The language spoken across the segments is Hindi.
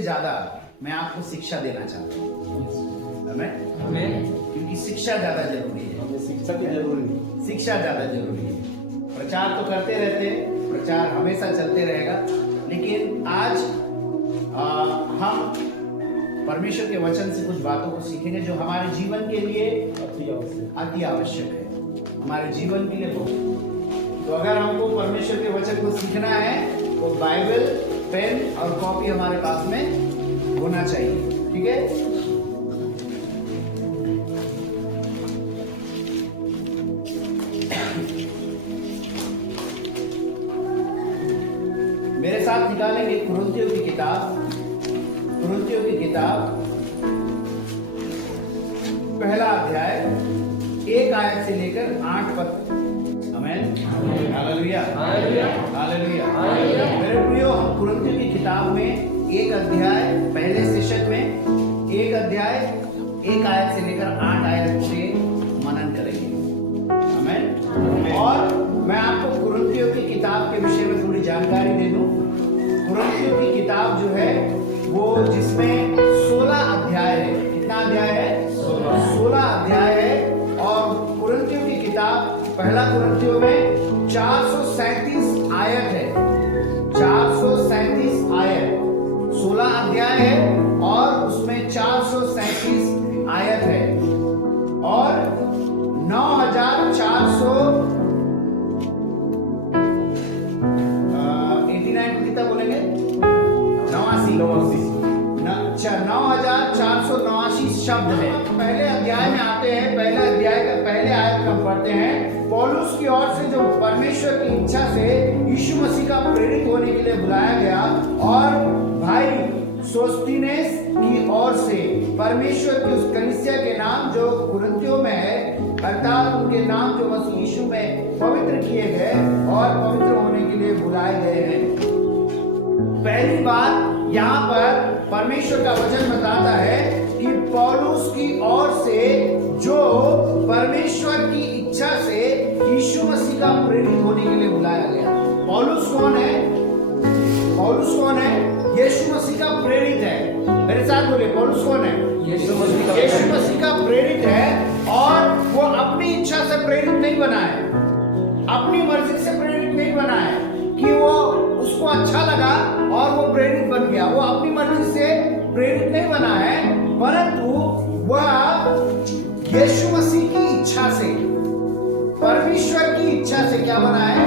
ज्यादा मैं आपको शिक्षा देना चाहता हूँ। हमें क्योंकि शिक्षा ज्यादा जरूरी है। शिक्षा की जरूरी शिक्षा ज्यादा जरूरी है। प्रचार तो करते रहते हैं, प्रचार हमेशा चलते रहेगा, लेकिन आज हम परमेश्वर के वचन से कुछ बातों को सीखेंगे जो हमारे जीवन के लिए अति आवश्यक है, हमारे जीवन के लिए बहुत। तो अगर हमको परमेश्वर के वचन को सीखना है तो बाइबल, पेन और कॉपी हमारे पास में होना चाहिए। ठीक है, मेरे साथ निकालेंगे कुरिन्थियों की किताब, कुरिन्थियों की किताब पहला अध्याय 1 आयत से लेकर 8 पद। आमीन, हालेलुया, हालेलुया। मेरे प्रियो, हम कुरिन्थियों की किताब में एक अध्याय, पहले सेशन में एक अध्याय 1 आयत से लेकर 8 आयत से मनन करेंगे। आमीन। और मैं आपको कुरिन्थियों की किताब के विषय में थोड़ी जानकारी दे दूं। कुरिन्थियों की किताब जो है वो जिसमें 16 अध्याय है। कितना अध्याय है? 16 अध्याय है। और कुरिन्थियों की किताब पहला कुरिन्थियों में 437 आयत है। 437 आयत, 16 अध्याय है और उसमें 437 आयत है। और 9,489 कितना बोलेंगे? 9,489 शब्द है। पहले अध्याय में आते हैं। पहले अध्याय का पहले आयत हम पढ़ते हैं। पौलुस की ओर से जो परमेश्वर की इच्छा से यीशु मसीह का प्रेरित होने के लिए बुलाया गया, और भाई सोस्थिनेस की ओर से परमेश्वर की उस कलीसिया के नाम जो कुरिन्थियों में है, अर्थात उनके नाम जो मसीह यीशु में पवित्र किए गए और पवित्र होने के लिए बुलाए गए हैं। पहली बात यहाँ पर परमेश्वर का वचन बताता है कि पौलुस की ओर से जो परमेश्वर की इच्छा से यीशु मसीह का प्रेरित होने के लिए बुलाया गया। पौलुस कौन है? पौलुस कौन है? यीशु मसीह का प्रेरित है। मेरे साथ बोले, पौलुस कौन है? यीशु मसीह का प्रेरित है। और वो अपनी इच्छा से प्रेरित नहीं बना है, अपनी मर्जी से प्रेरित नहीं बना है कि वो उसको अच्छा लगा और वो प्रेरित बन गया। वो अपनी मर्जी से प्रेरित नहीं बना है, परंतु वह यीशु मसीह की इच्छा से, परमेश्वर की इच्छा से क्या बना है?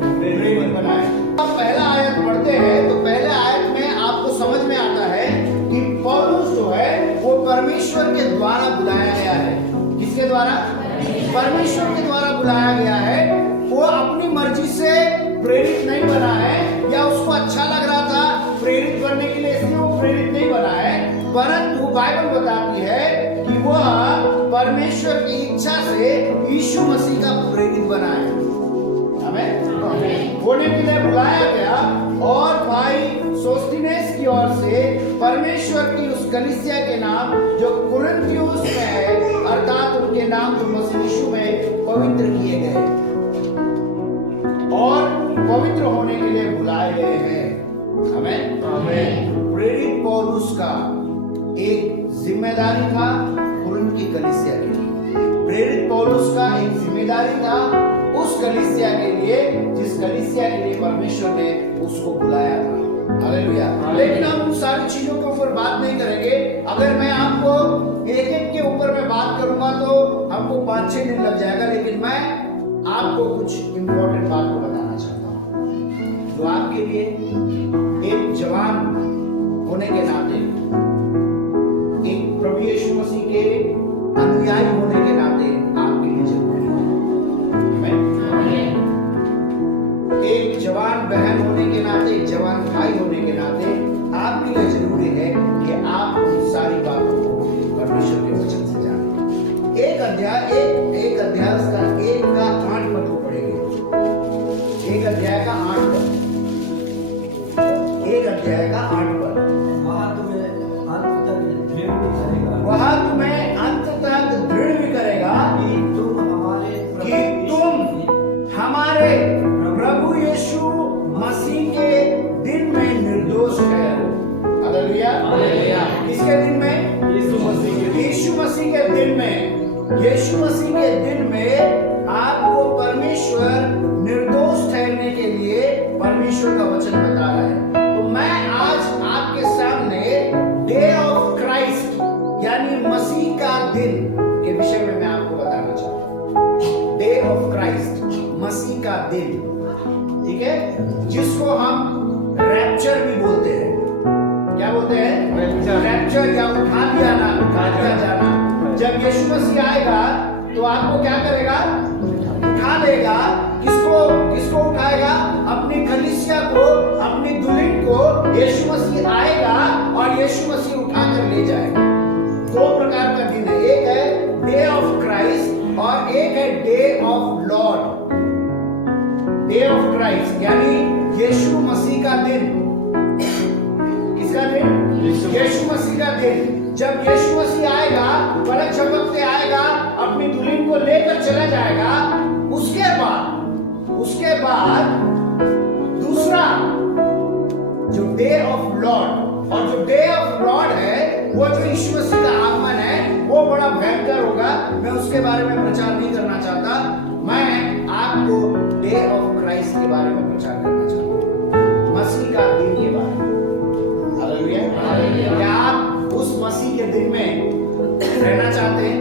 प्रेरित बना है। अब पहला आयत पढ़ते हैं तो पहले आयत में आपको समझ में आता है कि पौलुस जो है वो परमेश्वर के द्वारा बुलाया गया है। किसके द्वारा? परमेश्वर के द्वारा बुलाया गया है। वो अपनी मर्जी से प्रेरित नहीं बना है, या उसको अच्छा लग रहा था प्रेरित बनने के लिए इसलिए वो प्रेरित नहीं बना है, परंतु बाइबल बताती है कि वह परमेश्वर की इच्छा से यीशु मसीह का प्रेरित बना है। हमें होने के लिए बुलाया गया। और भाई सोस्थिनेस की ओर से परमेश्वर की उस कलीसिया के नाम जो कुरिन्थियुस में है, अर्थात उनके नाम जो मसीह यीशु में पवित्र किए गए और पवित्र होने के लिए बुलाए गए हैं। हमें प्रेरित पौलुस का एक जिम्मेदारी था कुरिन्थ की कलीसिया के लिए। प्रेरित पौलुस का एक जिम्मेदारी था उस कलीसिया के लिए जिस कलीसिया के लिए परमेश्वर ने उसको बुलाया था। हालेलुया। लेकिन हम उन सारी चीजों के ऊपर बात नहीं करेंगे। अगर मैं आपको एक एक के ऊपर में बात करूंगा तो हमको 5-6 दिन लग जाएगा, लेकिन मैं आपको कुछ इंपॉर्टेंट बात को बताना चाहता हूँ जो आपके लिए एक जवान होने के नाते, एक प्रभु यीशु मसीह के अनुयायी होने के नाते आपके लिए जरूरी है। एक जवान बहन होने के नाते, एक जवान भाई होने के नाते आपके लिए जरूरी है कि आप उन सारी बातों को परमेश्वर के वचन से जानें। एक अध्याय उसका 1 का 8 पद को पढ़ेंगे। एक अध्याय का 8 पद। एक अध्याय का 8 पद। वहाँ हालेलुया। किसके दिन में? यीशु मसीह के दिन में। यीशु मसीह के दिन में आपको परमेश्वर निर्दोष ठहरने के लिए परमेश्वर का वचन बता रहा है। तो मैं आज आपके सामने डे ऑफ क्राइस्ट यानी मसीह का दिन के विषय में मैं आपको बताना चाहता हूँ। डे ऑफ क्राइस्ट, मसीह का दिन, ठीक है, जिसको हम रैप्चर भी बोलते हैं। क्या बोलते हैं? रैप्चर या उठा लिया जाना। जब यीशु मसीह आएगा तो आपको क्या करेगा? उठा लेगा। किसको उठाएगा? अपनी कलीसिया को, अपनी दुल्हन को यीशु मसीह आएगा और यीशु मसीह उठा कर ले जाएगा। दो प्रकार का दिन है, एक है डे ऑफ क्राइस्ट और एक है day of Lord. Day of Christ यानी यीशु मसीह का दिन। किसका दिन? यीशु मसीह का दिन। जब यीशु मसीह आएगा, पलक झपकते आएगा, अपनी दुल्हन को लेकर चला जाएगा। उसके बाद दूसरा जो डे ऑफ लॉर्ड, और जो डे ऑफ लॉर्ड है वो जो यीशु मसीह का आगमन है वो बड़ा भयंकर होगा। मैं उसके बारे में प्रचार नहीं करना चाहता, मैं आपको डे ऑफ क्राइस्ट के बारे में प्रचार करना चाहता हूँ, मसीह का दिन के बारे में। हालेलुया। क्या आप उस मसीह के दिन में रहना चाहते हैं?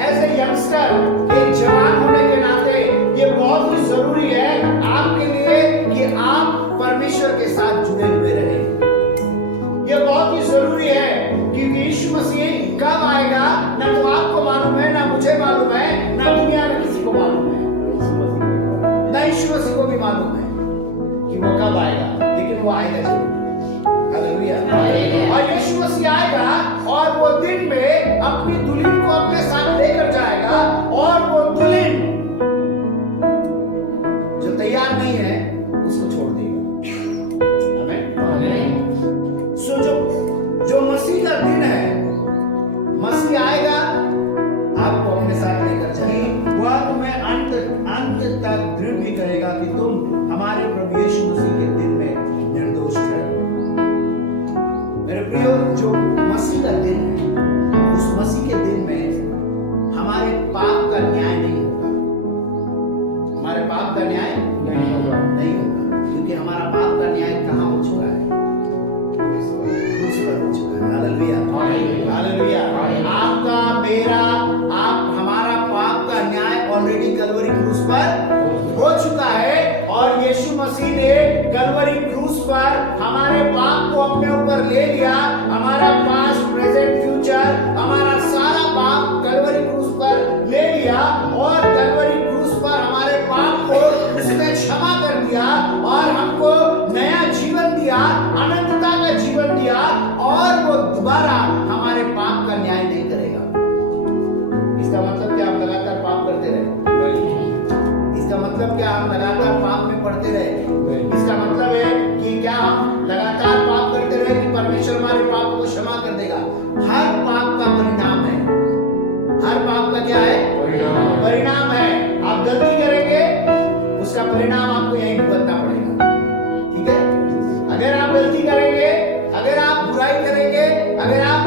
एज ए यंगस्टर, एक जवान होने के नाते ये बहुत ही जरूरी है आपके लिए कि आप परमेश्वर के साथ जुड़े हुए रहें। ये बहुत ही जरूरी है कि यीशु मसीह कब आएगा ना तो आपको मालूम है, ना मुझे मालूम है, ना दुनिया में किसी को मालूम है, ना यीशु मसीह को भी मालूम है कि वो कब आएगा, लेकिन वो आएगा जरूर। हालेलुया। और यीशु मसीह आएगा और वो दिन में अपनी दुल्हन को अपने साथ लेकर जाएगा और वो दुल्हन जो तैयार नहीं है उसको छोड़ देगा। आमीन। सो जो मसीह का दिन है, मसीह आएगा आपको अपने साथ लेकर जाएगा। वह तुम्हें अंत तक दृढ़ भी करेगा कि तुम हमारे प्रभु यीशु मसीह के दिन में निर्दोष ठहरो। मेरे प्रियो, जो मसीह का दिन है, उस मसीह के दिन में हमारे पाप का न्याय नहीं होगा। हमारे पाप का न्याय नहीं होगा, क्योंकि हमारा पाप का न्याय कहाँ हो चुका है? क्रूस पर हो चुका है। Hallelujah, hallelujah. आपका, मेरा, हमारा पाप का न्याय ऑलरेडी कलवरी क्रूस पर हो चुका है और यीशु मसीह ने कलवरी क्रूस पर हमारे पाप को अपने ऊपर ले लिया। हमारा पास्ट, प्रेजेंट, फ्यूचर, हमारा सारा पाप कलवरी क्रूस पर ले लिया और कलवरी क्रूस पर हमारे पाप को उसने क्षमा कर दिया और हमको नया जीवन दिया, अनंतता का जीवन दिया और वो दोबारा हमारे पाप का न्याय नहीं करेगा। इसका मतलब क्या हम लगातार पाप करते रहे? इसका मतलब क्या हम लगातार पाप में पड़ते रहे? इसका मतलब है कि क्या हम लगातार पाप करते रहे कि परमेश्वर हमारे पाप को क्षमा कर देगा? हर पाप का परिणाम है। हर पाप का क्या है? परिणाम है। आप गलती करेंगे, उसका परिणाम आपको यहीं भुगतना पड़ेगा। ठीक है? अगर आप गलती करेंगे, अगर आप बुराई करेंगे, अगर आप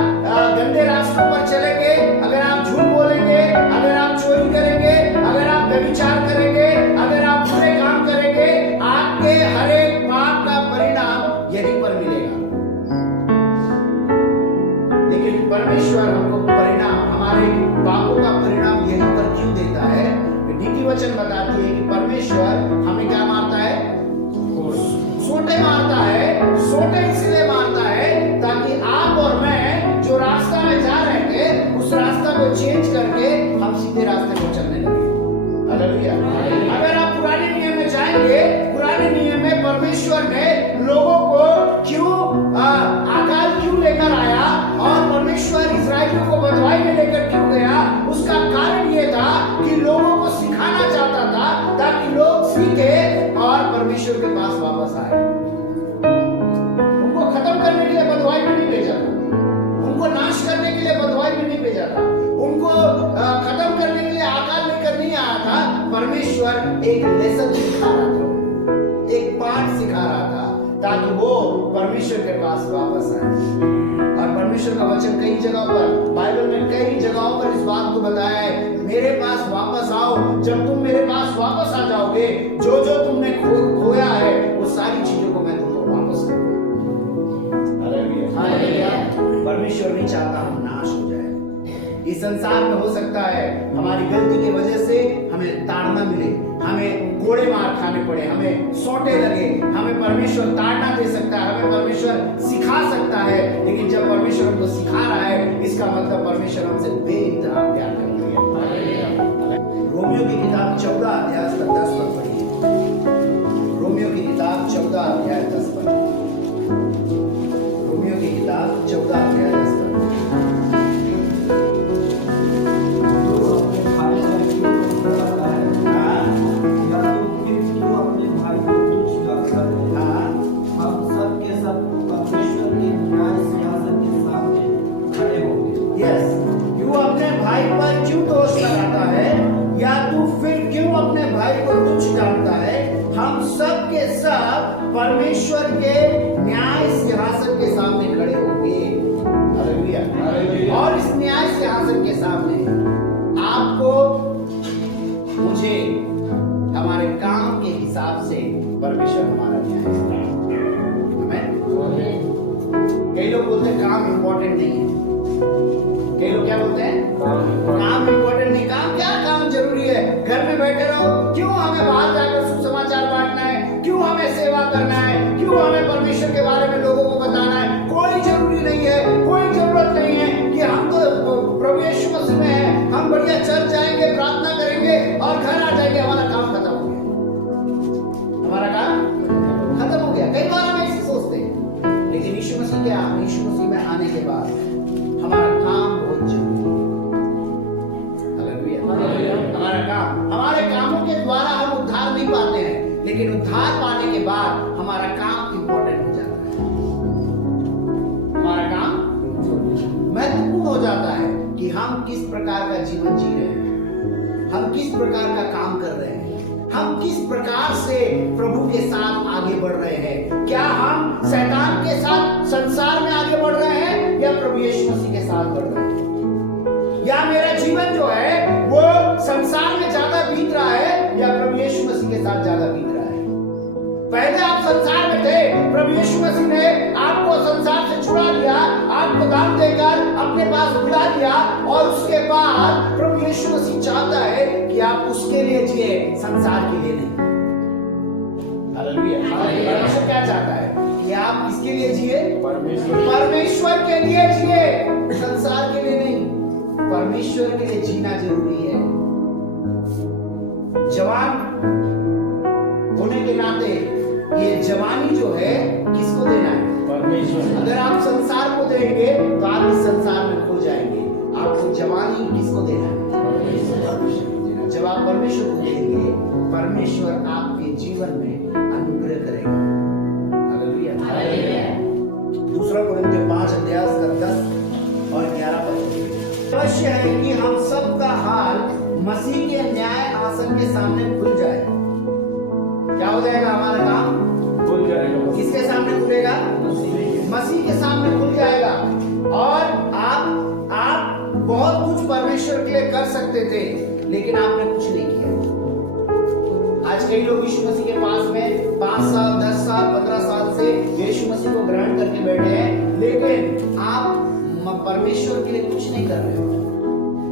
गंदे रास्तों पर चलेंगे, अगर आप झूठ बोलेंगे, अगर आप चोरी करेंगे, अगर आप व्यभिचार करेंगे, अगर आप बुरे काम करेंगे, आपके हर एक पाप का परिणाम यहीं पर मिलेगा। लेकिन परमेश्वर हमको परिणाम, हमारे पापों का परिणाम यहीं पर क्यों देता है? नीति वचन बताती है कि परमेश्वर हमें क्या मारता है? सोटे मारता है। सोटे इसलिए मारता है ताकि आप और मैं जो रास्ता में जा रहे थे उस रास्ता को चेंज करके हम सीधे रास्ते पर चलने लगे। हालेलुया। अगर आप पुराने नियम में जाएंगे, पुराने नियम में परमेश्वर ने लोगों को क्यों अकाल क्यों लेकर आया और परमेश्वर इस्राएलियों को बंधुआई में लेकर क्यों गया? उसका कारण ये था कि लोगों को सिखाना चाहता था ताकि लोग सीखे और परमेश्वर के पास वापस आए। उनको खत्म करने के लिए बंधुआई में नहीं भेजा था, उनको नाश करने के लिए बंधुआई में नहीं भेजा था, उनको खत्म करने के लिए अकाल लेकर नहीं आया था। परमेश्वर एक लेसन सिखा रहा था, एक पाठ सिखा रहा था ताकि वो परमेश्वर के पास वापस आए। और परमेश्वर का वचन कई जगहों पर, बाइबल में कई जगहों पर इस बात को बताया है, मेरे पास वापस आओ। जब तुम मेरे पास वापस आ जाओगे, जो जो तुमने खोया है वो सारी चीजों को मैं तुमको वापस करूंगा। हालेलुया। परमेश्वर नहीं चाहता हम नाश हो जाए। इस संसार में हो सकता है हमारी गलती की वजह से हमें ताड़ना मिले, हमें कोड़े मार खाने पड़े, हमें सोटे लगे, हमें परमेश्वर ताड़ना दे सकता है, हमें परमेश्वर सिखा सकता है। लेकिन जब परमेश्वर हमको सिखा रहा है, इसका मतलब परमेश्वर हमसे बेइंतहा प्यार कर रही है। रोमियो की किताब 14 अध्याय 10 पद पढ़िए। रोमियो की किताब 14 अध्याय 10 पद। रोमियो की किताब 14 अध्याय 10 पद। परमेश्वर के न्याय सिंहासन के सामने खड़े होंगे। हालेलुया। और इस न्याय सिंहासन के सामने आपको, मुझे, हमारे काम के हिसाब से परमेश्वर हमारा न्याय करेगा। कई लोग बोलते हैं काम इंपॉर्टेंट नहीं है। कई लोग क्या बोलते हैं? काम इंपॉर्टेंट नहीं। काम क्या? काम जरूरी है। घर में बैठे रहो, क्यों हमें बाहर जाकर सुसमाचार बांटना है? क्यों हमें सेवा करना है? क्यों हमें परमेश्वर के बारे में लोगों को बताना है? कोई जरूरी नहीं है, कोई जरूरत नहीं है कि हम तो प्रभु यीशु मसीह में हैं, हम बढ़िया चर्च जाएंगे, प्रार्थना करेंगे और घर आ जाएंगे, हमारा काम खत्म हो गया। हमारा काम खत्म हो गया। कई बार हम ऐसे सोचते हैं, लेकिन यीशु मसीह में आने के बाद हमारा काम बहुत जरूरी है। हालेलुया। हमारा काम, हमारे कामों के द्वारा हम उद्धार नहीं पाते हैं, लेकिन उद्धार पाने के बाद हमारा काम इंपॉर्टेंट हो जाता है। हमारा काम महत्वपूर्ण हो जाता है कि हम किस प्रकार का जीवन जी रहे हैं, हम किस प्रकार का काम कर रहे हैं, हम किस प्रकार से प्रभु के साथ आगे बढ़ रहे हैं। क्या हम शैतान के साथ संसार में आगे बढ़ रहे हैं या प्रभु यीशु मसीह के साथ बढ़ रहे हैं? या मेरा जीवन जो है वो संसार में ज्यादा बीत रहा है या प्रभु यीशु मसीह के साथ ज्यादा बीत रहा है? पहले आप संसार में थे, प्रभु यीशु मसीह ने आपको संसार से छुड़ा लिया, आपको दान देकर अपने पास बुला लिया, और उसके बाद प्रभु यीशु मसीह चाहता है कि आप उसके लिए जिए, संसार के लिए नहीं। हालेलुया। परमेश्वर क्या चाहता है कि आप किसके लिए जिए? परमेश्वर के लिए जिए, संसार के लिए नहीं। परमेश्वर के लिए जीना जरूरी है। जवान होने के नाते ये जवानी जो है किसको देना है? परमेश्वर। अगर आप संसार को देंगे तो आप इस संसार में खो जाएंगे। आपको जवानी किसको देना है? परमेश्वर को देना। जब आप परमेश्वर को देंगे, परमेश्वर आपके जीवन में अनुग्रह करेगा। हालेलुया। दूसरा कोरिन्थियों 5 अध्याय 10 और 11 पद। अवश्य है कि हम सब का हाल मसीह के न्याय आसन के सामने खुल जाए। क्या हो जाएगा? हमारा काम खुल जाएगा। किसके सामने खुलेगा? मसीह के सामने खुल जाएगा। और आप बहुत कुछ परमेश्वर के लिए कर सकते थे, लेकिन आपने कुछ नहीं किया। आज कई लोग यीशु मसीह के पास में 5 साल, 10 साल, 15 साल से यीशु मसीह को ग्रहण करके बैठे हैं, लेकिन आप परमेश्वर के लिए कुछ नहीं कर रहे हो।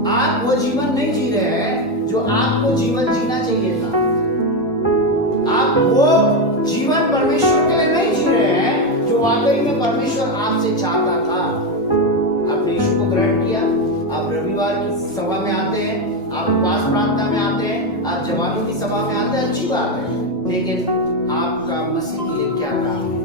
आप वो जीवन नहीं जी रहे हैं जो आपको जीवन जीना चाहिए था। आप वो जीवन परमेश्वर के लिए नहीं जी रहे हैं जो वाकई में परमेश्वर आपसे चाहता था। आपने यीशु को ग्रहण किया, आप रविवार की सभा में आते हैं, आप उपवास प्रार्थना में आते हैं, आप जवानों की सभा में आते हैं, अच्छी बात है, लेकिन आपका मसीह के लिए क्या काम है?